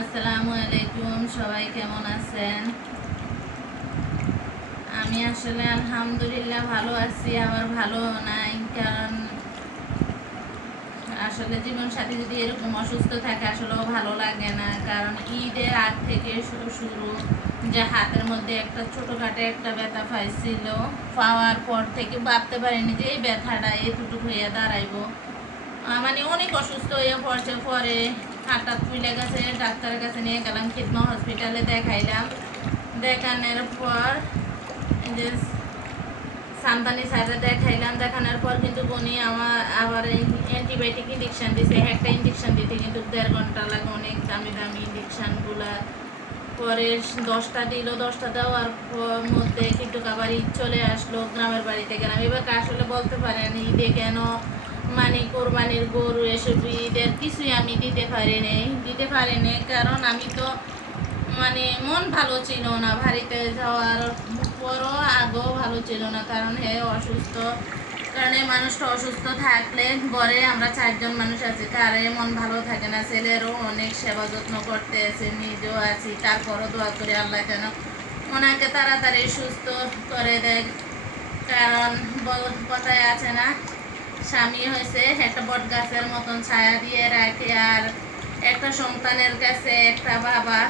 আসসালামু আলাইকুম, সবাই কেমন আছেন? আমি আসলে আলহামদুলিল্লাহ ভালো আছি, আবার ভালো নাই, কারণ আসলে জীবন সাথী যদি এরকম অসুস্থ থাকে, আসলেও ভালো লাগে না। কারণ ঈদের আগ থেকে শুরু শুরু যে হাতের মধ্যে একটা ছোটোখাটো একটা ব্যথা পাইছিল, পাওয়ার পর থেকে ভাবতে পারিনি যে এই ব্যথাটা এতটুকু হয়ে দাঁড়াইবো। মানে অনেক অসুস্থ হয়ে পড়ছে, পরে হাঁটা ফুলে গেছে, ডাক্তারের কাছে নিয়ে গেলাম, খিদমা হসপিটালে দেখাইলাম। দেখানোর পর যে সান্তানি স্যারে দেখাইলাম, দেখানোর পর কিন্তু উনি আমার আবার অ্যান্টিবায়োটিক ইঞ্জেকশন দিছে, একটা ইঞ্জেকশন দিতে কিন্তু দেড় ঘণ্টা লাগে অনেক দামি দামি ইঞ্জেকশনগুলা পরে দশটা দিল, দশটা দেওয়ার মধ্যে কিন্তু আবার চলে আসলো, গ্রামের বাড়িতে গেলাম। এবার আসলে বলতে পারেন ঈদে কেন মানে কোরবানির গরু এসব ঈদের কিছুই আমি দিতে পারিনি দিতে পারিনি কারণ আমি তো মানে মন ভালো ছিল না, বাড়িতে যাওয়ার পরও আগেও ভালো ছিল না, কারণ হে অসুস্থ। কারণে মানুষটা অসুস্থ থাকলে ঘরে আমরা চারজন মানুষ আছি কারে মন ভালো থাকে না। ছেলেরও অনেক সেবা যত্ন করতে আছে, নিজেও আছি, তারপরও দোয়া করে আল্লাহ যেন ওনাকে তাড়াতাড়ি সুস্থ করে দেয়। কারণ কথায় আছে না স্বামী হয়েছে, একটা বট গাছের মতন ছায়া দিয়ে রাখে আর একটা সন্তানের কাছে, একটা বাবা।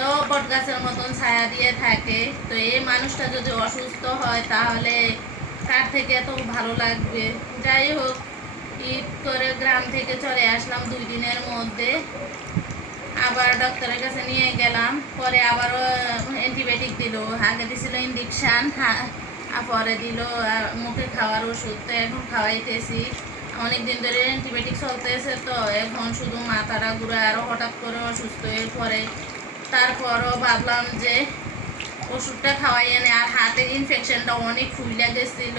এও বট গাছের মতন ছায়া দিয়ে থাকে। তো এই মানুষটা যদি অসুস্থ হয় তাহলে তার থেকে এত ভালো লাগবে। যাই হোক, ঈদ করে গ্রাম থেকে চলে আসলাম দুই দিনের মধ্যে। আবার ডক্টরের কাছে নিয়ে গেলাম। পরে আবারও অ্যান্টিবায়োটিক দিল। আগে দিছিল ইঞ্জেকশান পরে দিল মুখে খাওয়ার ওষুধ তো এখন খাওয়াইতেছি। অনেক দিন ধরে অ্যান্টিবায়োটিক চলতেছে তো, এখন শুধু মাথাটা ঘুরে আরও হঠাৎ করে অসুস্থ হয়ে পড়ে। তারপরও ভাবলাম যে ওষুধটা খাওয়াই এনে, আর হাতের ইনফেকশনটা অনেক ফুলে গেছিল।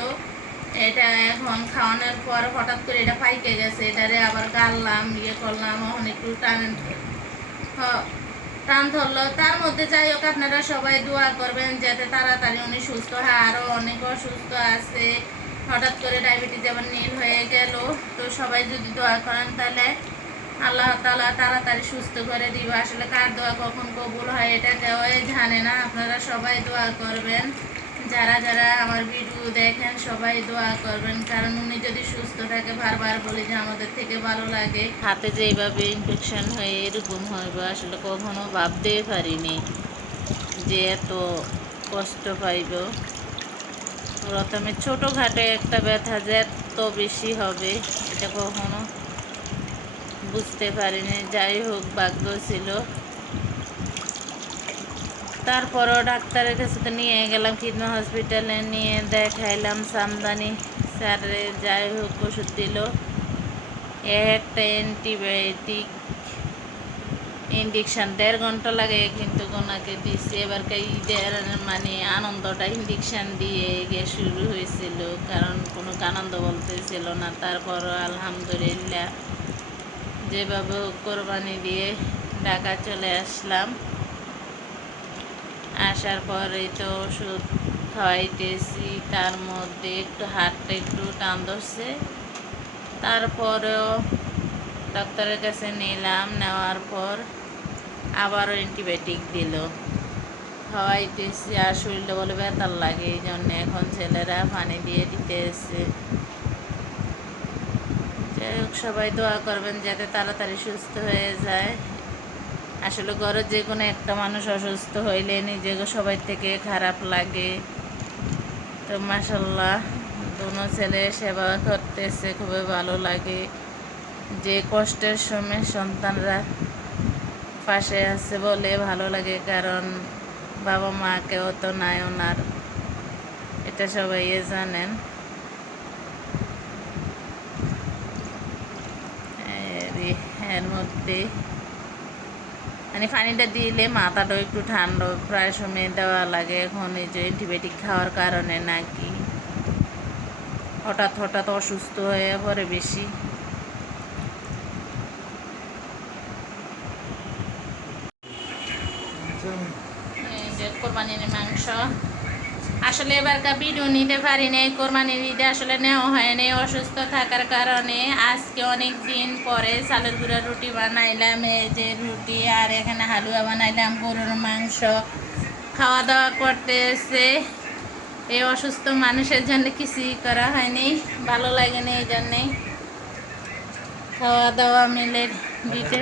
এটা এখন খাওয়ানোর পর হঠাৎ করে এটা পাইকে গেছে, এটারে আবার গাললাম ইয়ে করলাম, এখন একটু টান টান ধরলো। তার মধ্যে যাই হোক, আপনারা সবাই দোয়া করবেন যাতে তাড়াতাড়ি উনি সুস্থ হয়। আরও অনেক অসুস্থ আছে। হঠাৎ করে ডায়াবেটিস আবার নীল হয়ে গেল। তো সবাই যদি দোয়া করেন তাহলে আল্লাহ তালা তাড়াতাড়ি সুস্থ করে দিব। আসলে কার দোয়া কখন কবুল হয়, এটা কেউই জানে না। আপনারা সবাই দোয়া করবেন। যারা যারা আমার ভিডিও দেখেন, সবাই দোয়া করবেন, কারণ উনি যদি সুস্থ থাকে, বারবার বলি যে আমাদের থেকে ভালো লাগে। হাতে যে এইভাবে ইনফেকশন হয়ে এরকম হইবে, আসলে কখনো ভাবতেই পারিনি যে এত কষ্ট পাইব। প্রথমে ছোটোখাটো একটা ব্যথা যে এত বেশি হবে, এটা কখনো বুঝতে পারিনি। যাই হোক, ভাগ্য ছিল। তারপরও ডাক্তারের কাছে তো নিয়ে গেলাম, কিডনি হসপিটালে নিয়ে দেখাইলাম, সামদানি স্যারে যাই হোক ওষুধ দিল। একটা অ্যান্টিবায়োটিক ইঞ্জেকশন দেড় ঘণ্টা লাগে কিন্তু ওনাকে দিচ্ছে এবার ঈদের মানে আনন্দটা ইঞ্জেকশন দিয়ে গিয়ে শুরু হয়েছিল, কারণ কোনো আনন্দ বলতে ছিল না। তারপর আলহামদুলিল্লাহ, যেভাবে কোরবানি দিয়ে ঢাকা চলে আসলাম। আসার পরে তো ওষুধ খাওয়াইতেছি, তার মধ্যে একটু হাতটা একটু টান ধরছে। তারপরেও ডাক্তারের কাছে নিলাম, নেওয়ার পর আবারও অ্যান্টিবায়োটিক দিল। খাওয়াইতেছি আর শরীরটা বলে ব্যথার লাগে, এই জন্য এখন ছেলেরা পানি দিয়ে দিতে এসে যাই হোক, সবাই দোয়া করবেন যাতে তাড়াতাড়ি সুস্থ হয়ে যায়। আসলে ঘরে যে কোনো একটা মানুষ অসুস্থ হইলে নিজেকে সবাই থেকে খারাপ লাগে। তো মাসাল্লাহ দুনো ছেলে সেবা করতেছে, খুবই ভালো লাগে। যে কষ্টের সময় সন্তানরা পাশে আছে বলে ভালো লাগে, কারণ বাবা মা কেউ তো নাই ওনার, এটা সবাই জানেন। এর মধ্যে মানে পানিটা দিলে মাথাটাও একটু ঠান্ডা, প্রায় সময় দেওয়া লাগে। এখন এই যে অ্যান্টিবায়োটিক খাওয়ার কারণে নাকি হঠাৎ হঠাৎ অসুস্থ হয়ে পড়ে বেশি এই যে কোরবানির মাংস আসলে এবারকার ভিডিও নিতে পারি নাই, কোরবানির ঈদে আসলে নেওয়া হয়নি অসুস্থ থাকার কারণে আজকে অনেক দিন পরে চালের গুঁড়া রুটি বানাইলাম, এই যে রুটি আর এখানে হালুয়া বানাইলাম, গরুর মাংস খাওয়া দাওয়া করতে এসে এই অসুস্থ মানুষের জন্য কিছুই করা হয়নি, ভালো লাগেনি এই জন্যে। খাওয়া দাওয়া মিলে দিতে।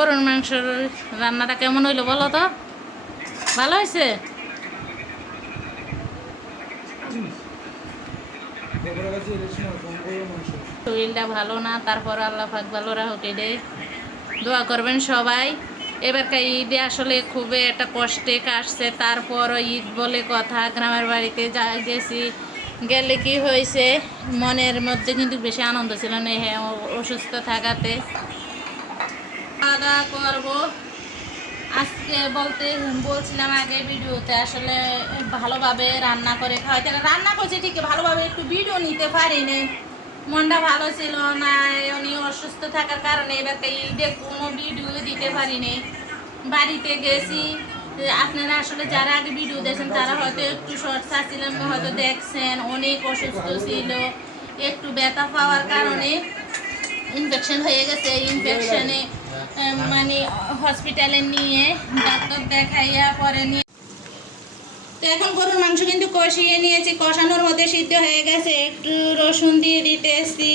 গরুর মাংসর রান্নাটা কেমন হইল বলো তো? ভালো হয়েছে? শরীরটা ভালো না, তারপর আল্লাহ পাক ভালো রাখুক এটাই দোয়া করবেন সবাই। এবারকার ঈদে আসলে খুবই একটা কষ্টে কাটছে তারপর ঈদ বলে কথা, গ্রামের বাড়িতে যা গেছি, গেলে কি হয়েছে? মনের মধ্যে কিন্তু বেশি আনন্দ ছিল না হ্যাঁ অসুস্থ থাকাতে। খাওয়া দাওয়া করব। আজকে বলতে বলছিলাম আগে ভিডিওতে, আসলে ভালোভাবে রান্না করে খাওয়াই। তাহলে রান্না করছি ঠিক ভালোভাবে একটু ভিডিও নিতে পারিনি। মনটা ভালো ছিল না, উনি অসুস্থ থাকার কারণে এবার ঈদে কোনো ভিডিও দিতে পারিনি। বাড়িতে গেছি আপনারা আসলে যারা আগে ভিডিও দেখছেন তারা হয়তো একটু শর্ট সার্চিলাম হয়তো দেখছেন, অনেক অসুস্থ ছিল, একটু ব্যথা পাওয়ার কারণে ইনফেকশন হয়ে গেছে। ইনফেকশনে মানে হসপিটালে নিয়ে, ডাক্তার দেখাইয়া পরে নিয়ে। তো এখন গরুর মাংস কিন্তু কষিয়ে নিয়েছি, কষানোর মধ্যে সিদ্ধ হয়ে গেছে। একটু রসুন দিয়ে দিতেছি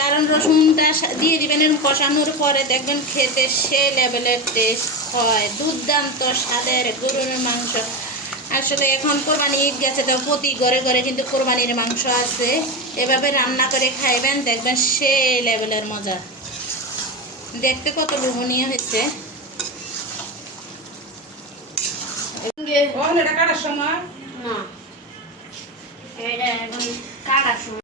কারণ রসুনটা দিয়ে দিবেন কষানোর পরে দেখবেন খেতে সে লেভেলের টেস্ট হয়। দুর্দান্ত স্বাদের গরুর মাংস। আসলে এখন কোরবানি ঈদ গেছে, তো প্রতি ঘরে ঘরে কিন্তু কোরবানির মাংস আছে। এভাবে রান্না করে খাইবেন, দেখবেন সে লেভেলের মজা। দেখতে কত লোভনীয় হয়েছে। এটা কাটার সময়? না। এটা এখন কাটার সময়।